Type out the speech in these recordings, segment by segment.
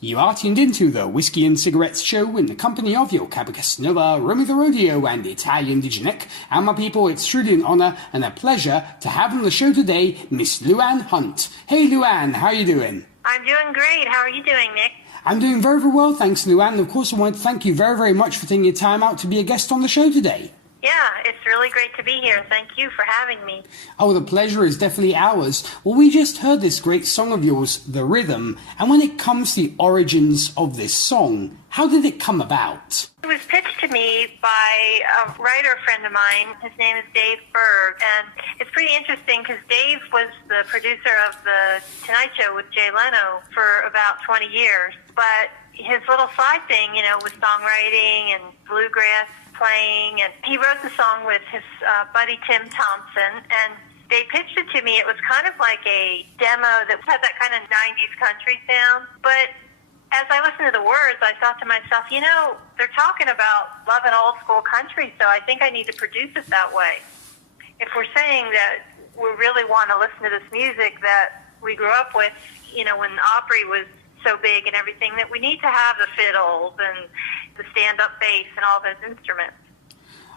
You are tuned into the Whiskey and Cigarettes Show in the company of your Cabacasanova, Romy the Rodeo, and Italian DJ Nik. And my people, it's truly an honour and a pleasure to have on the show today Miss Luanne Hunt. Hey Luanne, how are you doing? I'm doing great. How are you doing, Nick? I'm doing very, very well, thanks Luanne. And of course I want to thank you very, very much for taking your time out to be a guest on the show today. Yeah, it's really great to be here. Thank you for having me. Oh, the pleasure is definitely ours. Well, we just heard this great song of yours, The Rhythm, and when it comes to the origins of this song, how did it come about? It was pitched to me by a writer friend of mine. His name is Dave Berg, and it's pretty interesting because Dave was the producer of The Tonight Show with Jay Leno for about 20 years, but his little side thing, was songwriting and bluegrass playing, and he wrote the song with his buddy Tim Thompson, and they pitched it to me. It was kind of like a demo that had that kind of 90s country sound, but as I listened to the words, I thought to myself, they're talking about loving old school country, so I think I need to produce it that way. If we're saying that we really want to listen to this music that we grew up with, when Opry was so big and everything, that we need to have the fiddles and the stand-up bass and all those instruments.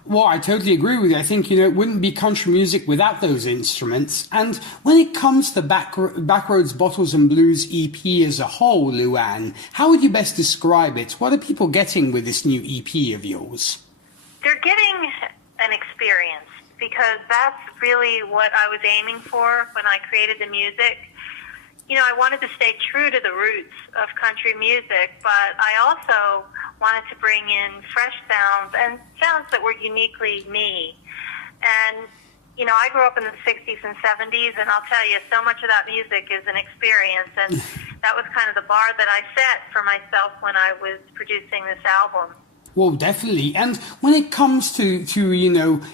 Well, I totally agree with you. I think, it wouldn't be country music without those instruments. And when it comes to Backroads Bottles and Blues EP as a whole, Luanne, how would you best describe it? What are people getting with this new EP of yours? They're getting an experience, because that's really what I was aiming for when I created the music. I wanted to stay true to the roots of country music, but I also wanted to bring in fresh sounds and sounds that were uniquely me. And, I grew up in the 60s and 70s, and I'll tell you, so much of that music is an experience, and that was kind of the bar that I set for myself when I was producing this album. Well, definitely. And when it comes to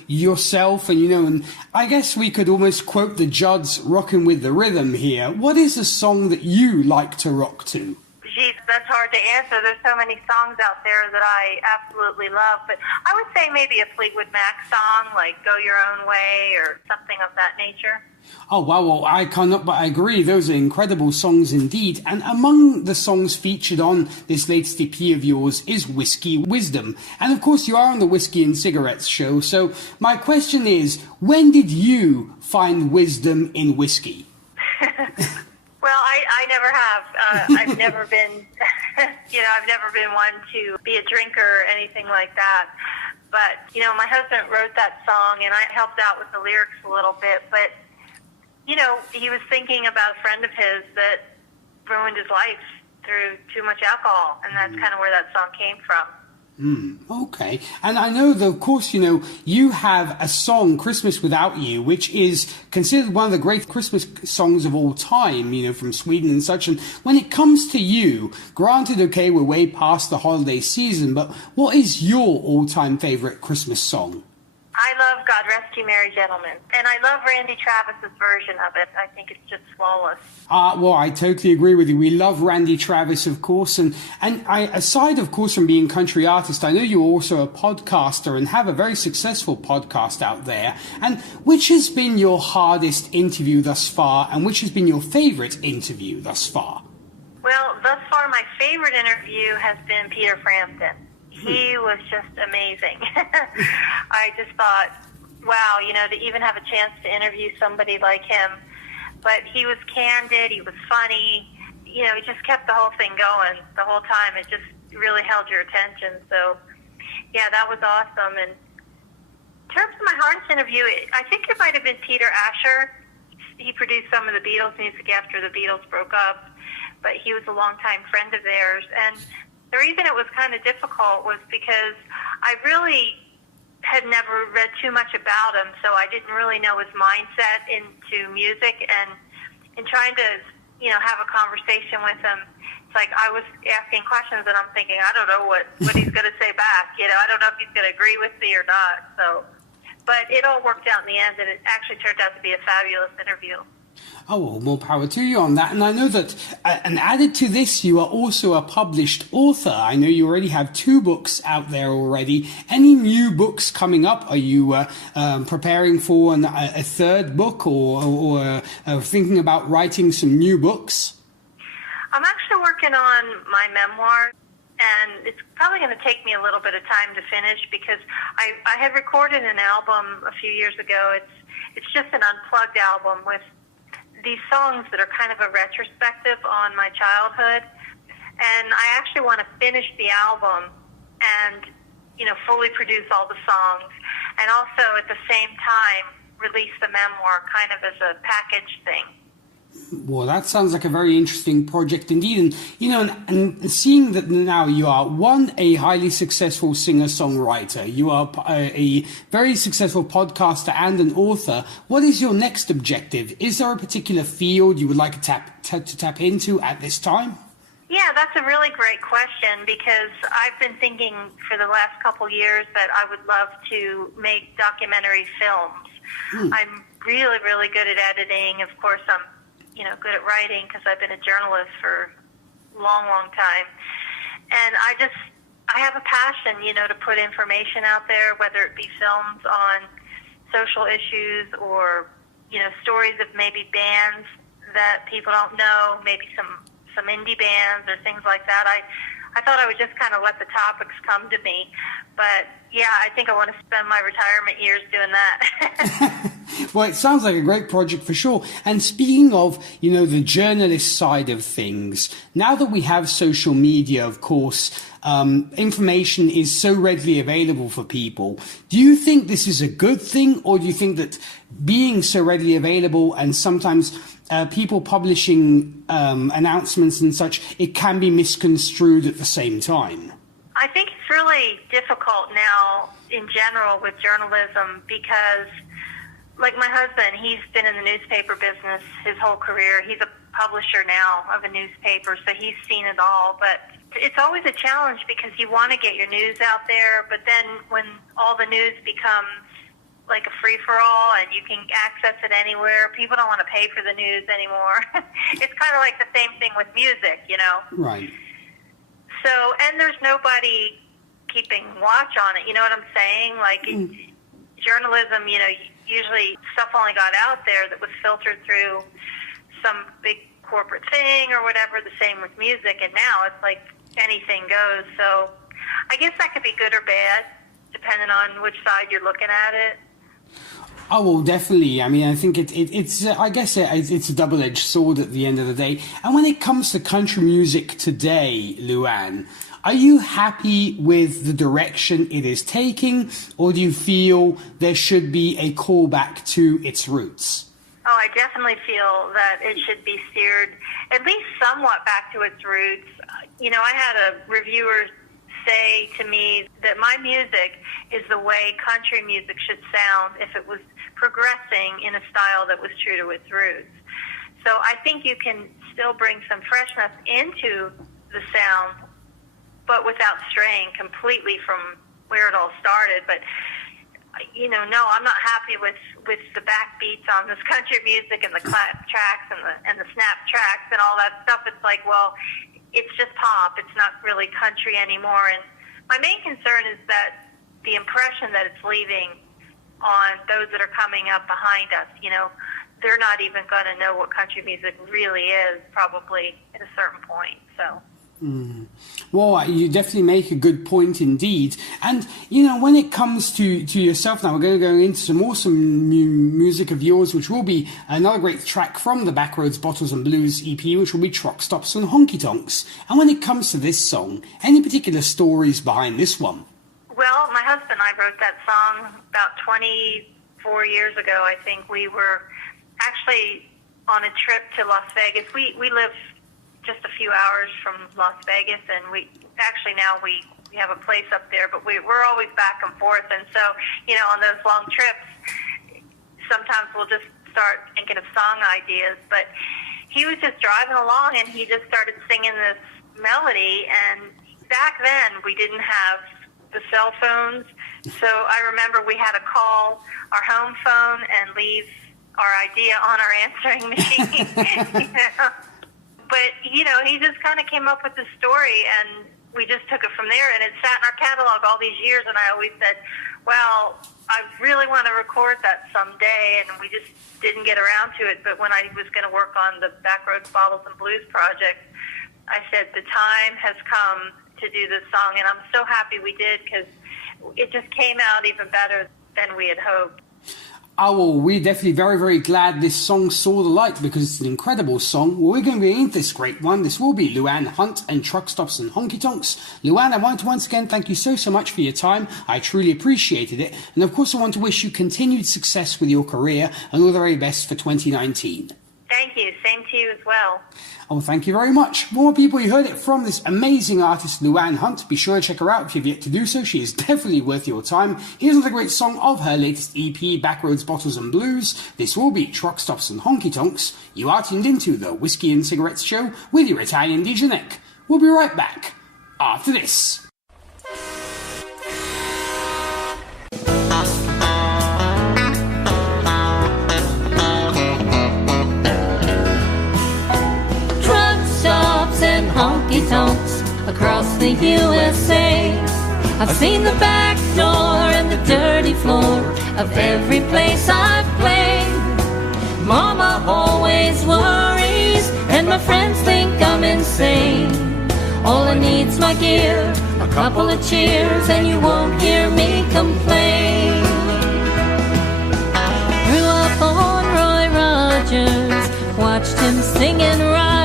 yourself and I guess we could almost quote the Judds rocking with the rhythm here. What is a song that you like to rock to? Geez, that's hard to answer. There's so many songs out there that I absolutely love. But I would say maybe a Fleetwood Mac song, like Go Your Own Way or something of that nature. Oh, wow, well, I cannot but agree. Those are incredible songs indeed. And among the songs featured on this latest EP of yours is Whiskey Wisdom. And of course, you are on the Whiskey and Cigarettes show. So my question is, when did you find wisdom in whiskey? Well, I never have. I've never been, I've never been one to be a drinker or anything like that. But, my husband wrote that song and I helped out with the lyrics a little bit. But, he was thinking about a friend of his that ruined his life through too much alcohol. And that's kind of where that song came from. Okay. And I know that, of course, you have a song, Christmas Without You, which is considered one of the great Christmas songs of all time, from Sweden and such. And when it comes to you, granted, okay, we're way past the holiday season, but what is your all-time favorite Christmas song? I love God Rest You Merry Gentlemen, and I love Randy Travis's version of it. I think it's just flawless. Well, I totally agree with you. We love Randy Travis, of course, and aside, of course, from being a country artist, I know you're also a podcaster and have a very successful podcast out there. And which has been your hardest interview thus far, and which has been your favorite interview thus far? Well, thus far, my favorite interview has been Peter Frampton. He was just amazing. I just thought, wow, to even have a chance to interview somebody like him. But he was candid, he was funny, he just kept the whole thing going the whole time. It just really held your attention. So, yeah, that was awesome. And in terms of my hardest interview, I think it might have been Peter Asher. He produced some of the Beatles music after the Beatles broke up, but he was a longtime friend of theirs. And the reason it was kind of difficult was because I really had never read too much about him, so I didn't really know his mindset into music. And in trying to, have a conversation with him, it's like I was asking questions and I'm thinking, I don't know what he's going to say back. I don't know if he's going to agree with me or not. So, but it all worked out in the end, and it actually turned out to be a fabulous interview. Oh, well, more power to you on that. And I know that, and added to this, you are also a published author. I know you already have 2 books out there already. Any new books coming up? Are you preparing for a 3rd book or thinking about writing some new books? I'm actually working on my memoir, and it's probably going to take me a little bit of time to finish because I had recorded an album a few years ago. It's just an unplugged album with these songs that are kind of a retrospective on my childhood, and I actually want to finish the album and, fully produce all the songs, and also at the same time release the memoir kind of as a package thing. Well, that sounds like a very interesting project indeed. And, and seeing that now you are, a highly successful singer-songwriter, you are a very successful podcaster and an author, what is your next objective? Is there a particular field you would like to tap into at this time? Yeah, that's a really great question because I've been thinking for the last couple years that I would love to make documentary films. I'm really, really good at editing. Of course, I'm good at writing because I've been a journalist for a long, long time. And I have a passion, to put information out there, whether it be films on social issues or, stories of maybe bands that people don't know, maybe some indie bands or things like that. I thought I would just kind of let the topics come to me. But, yeah, I think I want to spend my retirement years doing that. Well, it sounds like a great project for sure. And speaking of, the journalist side of things, now that we have social media, of course, information is so readily available for people. Do you think this is a good thing, or do you think that being so readily available and sometimes people publishing announcements and such, it can be misconstrued at the same time? I think it's really difficult now in general with journalism because, like my husband, he's been in the newspaper business his whole career. He's a publisher now of a newspaper, so he's seen it all. But it's always a challenge because you want to get your news out there, but then when all the news becomes like a free-for-all and you can access it anywhere, people don't want to pay for the news anymore. It's kind of like the same thing with music, Right. So, and there's nobody keeping watch on it, you know what I'm saying? Like, journalism, usually stuff only got out there that was filtered through some big corporate thing or whatever, the same with music, and now it's like anything goes. So I guess that could be good or bad, depending on which side you're looking at it. Oh, well, definitely. I mean, I think it's I guess it's a double-edged sword at the end of the day. And when it comes to country music today, Luanne, are you happy with the direction it is taking, or do you feel there should be a callback to its roots? Oh, I definitely feel that it should be steered at least somewhat back to its roots. I had a reviewer say to me that my music is the way country music should sound if it was progressing in a style that was true to its roots. So I think you can still bring some freshness into the sound, but without straying completely from where it all started. But, no, I'm not happy with the backbeats on this country music and the clap tracks and the snap tracks and all that stuff. It's like, well, it's just pop. It's not really country anymore. And my main concern is that the impression that it's leaving on those that are coming up behind us, they're not even going to know what country music really is probably at a certain point. So. Well, you definitely make a good point indeed. And, when it comes to yourself now, we're going to go into some awesome new music of yours, which will be another great track from the Backroads Bottles and Blues EP, which will be Truck Stops and Honky Tonks. And when it comes to this song, any particular stories behind this one? Well, my husband and I wrote that song about 24 years ago. I think we were actually on a trip to Las Vegas. We live just a few hours from Las Vegas, and we have a place up there, but we're always back and forth. And so, on those long trips, sometimes we'll just start thinking of song ideas. But he was just driving along, and he just started singing this melody. And back then, we didn't have the cell phones, so I remember we had to call our home phone and leave our idea on our answering machine. But, he just kind of came up with the story, and we just took it from there, and it sat in our catalog all these years, and I always said, well, I really want to record that someday, and we just didn't get around to it. But when I was going to work on the Backroads Bottles and Blues project, I said, the time has come to do this song, and I'm so happy we did because it just came out even better than we had hoped. Oh, well, we're definitely very, very glad this song saw the light because it's an incredible song. Well, we're going to be in this great one. This will be Luanne Hunt and Truck Stops and Honky Tonks. Luanne, I want to once again thank you so much for your time. I truly appreciated it. And of course, I want to wish you continued success with your career and all the very best for 2019. Thank you. Same to you as well. Oh, thank you very much. More people, you heard it from this amazing artist, Luanne Hunt. Be sure to check her out if you've yet to do so. She is definitely worth your time. Here's another great song of her latest EP, Backroads, Bottles and Blues. This will be Truck Stops and Honky Tonks. You are tuned into the Whiskey and Cigarettes Show with your Italian DJ Nik. We'll be right back after this. Honky tonks across the USA. I've seen the back door and the dirty floor of every place I've played. Mama always worries and my friends think I'm insane. All I need's my gear, a couple of cheers, and you won't hear me complain. Grew up on Roy Rogers, watched him sing and write.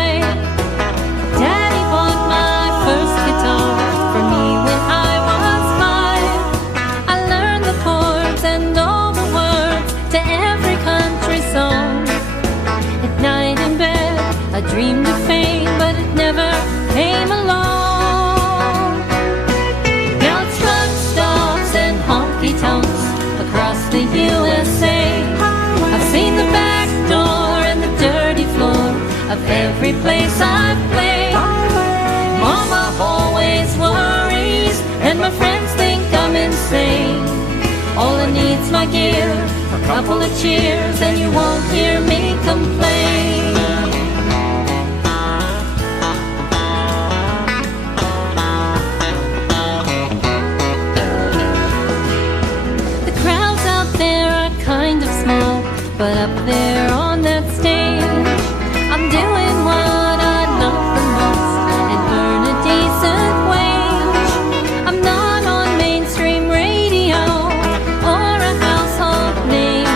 Daddy bought my first guitar for me when I was 5. I learned the chords and all the words to every country song. At night in bed, I dreamed of fame, but it never came along. Now truck stops and honky tonks across the USA. I've seen the back door and the dirty floor of every place I've played. Mama always worries and my friends think I'm insane. All I need's my gear, a couple of cheers, and you won't hear me complain. The crowds out there are kind of small, but up there on that stage, I'm doing what I love the most and earn a decent wage. I'm not on mainstream radio or a household name,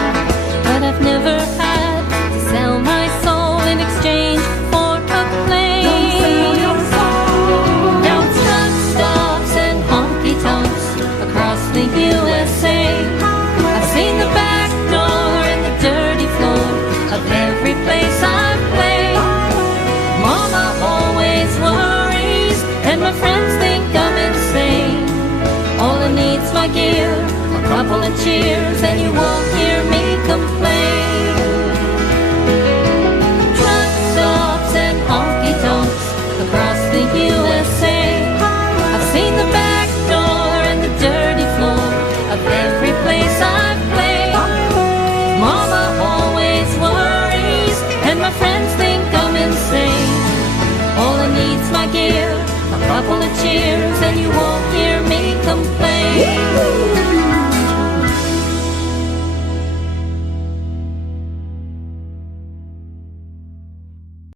but I've never had to sell my soul in exchange for acclaim. Now truck stops and honky tonks across the USA. I've seen the back door and the dirty floor of every place I've played. Mama always worries and my friends think I'm insane. All I need's my gear, a couple of cheers, and you won't hear me complain. Truck stops and honky tonks across the USA. I've seen the back door and the dirty floor of every place I've played. Mama always worries and my friends think I'm insane. All I need's my gear, a couple of cheers, and you won't hear me complain.